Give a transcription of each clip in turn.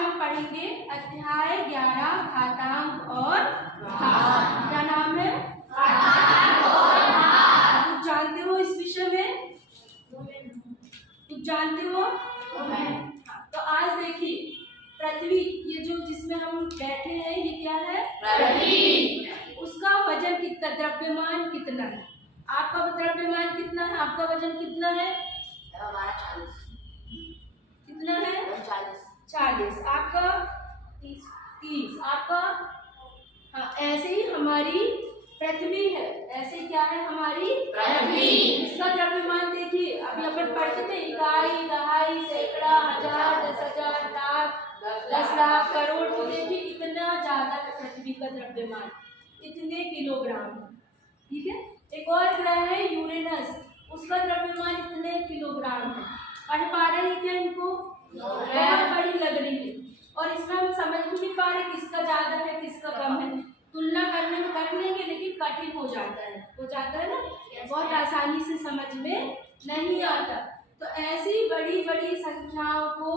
हम पढ़ेंगे अध्याय 11 घातांक और घात। क्या नाम है? घातांक और घात। तुम जानते हो इस विषय में? तुम जानते हो? तो आज देखिए, पृथ्वी, ये जो जिसमें हम बैठे हैं, ये क्या है? पृथ्वी। उसका वजन कितना, द्रव्यमान कितना है? आपका द्रव्यमान कितना है? आपका वजन कितना है? 40। कितना है? 40। आपका 30। आपका? हाँ, ऐसे ही हमारी पृथ्वी है। ऐसे क्या है हमारी पृथ्वी? इसका द्रव्यमान देखिए, अभी अपन पढ़ते थे इकाई, दहाई, सैकड़ा, हजार, 10,000, लाख, 10 लाख, करोड़। तो देखिए इतना ज्यादा है पृथ्वी का द्रव्यमान, इतने किलोग्राम। ठीक है। एक और ग्रह है यूरेनस, उसका द्रव्यमान इतने किलोग्राम है। पढ़ पा रहे हैं क्या इनको? बहुत बड़ी लग रही है, और इसमें हम समझ भी नहीं पा रहे किसका ज्यादा है किसका कम है। तुलना करने में कर लेंगे, लेकिन कठिन हो जाता है ना, बहुत आसानी से समझ में नहीं आता। तो ऐसी बड़ी बड़ी संख्याओं को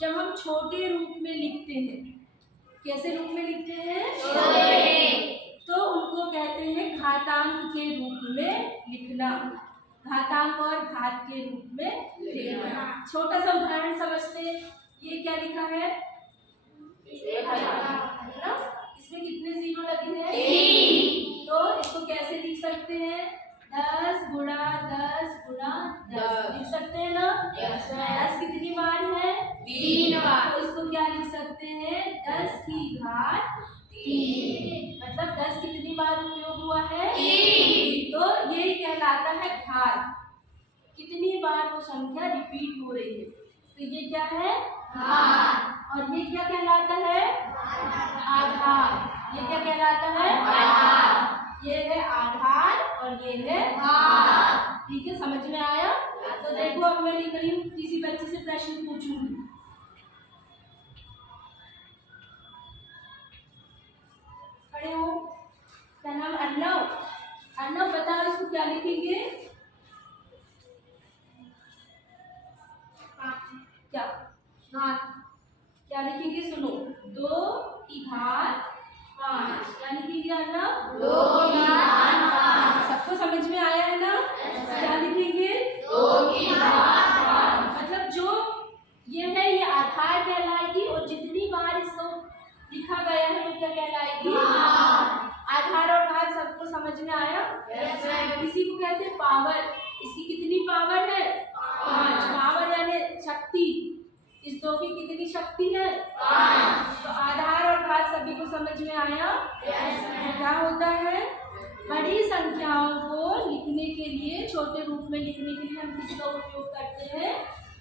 जब हम छोटे रूप में लिखते हैं, कैसे रूप में लिखते हैं? तो उनको कहते हैं घातांक के रूप में लिखना, घातांक और घात के रूप में लिखना। छोटा सा उदाहरण समझते हैं। ये क्या लिखा है? 1000। इसमें कितने जीरो लगे हैं? 3। तो इसको कैसे लिख सकते हैं? 10 गुणा 10 गुणा 10 लिख सकते हैं ना? 10 कितनी बार है? 3 बार। तो इसको क्या लिख सकते हैं? 10 की घात 3। मतलब 10 कितनी बार उपयोग हुआ है? 3। तो ये कहलाता है घात, कितनी बार वो संख्या रिपीट हो रही है। तो ये क्या है? घात। और ये क्या कहलाता है? आधार। ये क्या कहलाता है? आधार। ये है आधार और ये है घात। ठीक है, समझ में आया? तो देखो, अब मैं लिख रही हूँ, किसी बच्चे से प्रश्न पूछूंगी। खड़े हो। क्या नाम? अर्नव। अर्नव, बताओ इसको क्या लिखेंगे? क्या? घात। क्या लिखेंगे? सुनो, 2 की घात 5। क्या लिखेंगे अर्नव? 2 की घात 5। सबको समझ में आया है ना? क्या लिखेंगे? 2 की घात 5। मतलब जो ये है, ये आधार कहलाएगी, और जितनी बार इसको लिखा गया है वो क्या कहलाएगी? आधार और घात। सबको समझ में आया? इसी को कहते हैं पावर। इसकी कितनी पावर है? 5। पावर यानी शक्ति। इस 2 की कितनी शक्ति है? 5। तो आधार और घात सभी को समझ में आया? क्या होता है? बड़ी संख्याओं को लिखने के लिए, छोटे रूप में लिखने के लिए हम किसका उपयोग करते हैं?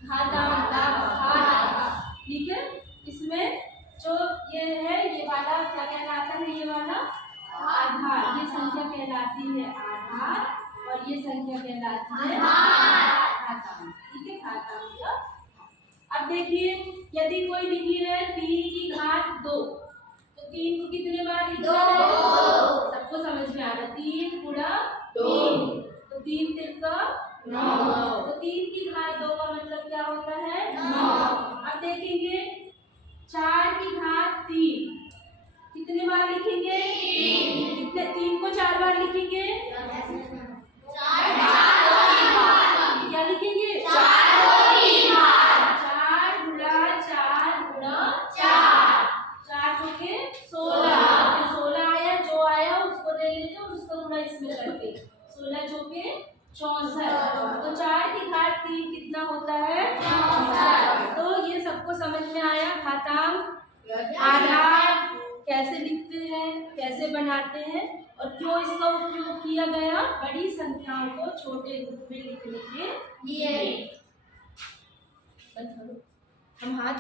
घातांक का। ठीक है। इसमें जो ये है, ये वाला क्या कहलाता है? ये वाला आधार। ये संख्या कहलाती है आधार, और ये संख्या कहलाती है घातांक। ठीक है, घातांक। अब देखिए, यदि कोई लिखी है 3 की घात 2, तो 3 को कितने बार लिखना है? 2। सबको समझ में आ रहा है? 3 गुणा 3, तो 3 तिरका 9। तो 3 की घात 2 का मतलब क्या होता है? 9। अब देखेंगे 4 की घात 3, कितने बार लिखेंगे? 3। कितने? 3 को 4 बार लिखेंगे? 4 क्या लिखेंगे? 16 आया, जो आया उसको ले लेते और उसका गुणा इसमें करके 16 चौके 64। तो 4 की घात 3 कितना होता है? 64। तो ये सबको समझ में आया घातांक आधार कैसे लिखते हैं, कैसे बनाते हैं, और क्यों इसका उपयोग किया गया? बड़ी संख्याओं को छोटे रूप में लिखने के लिए। हम हाथ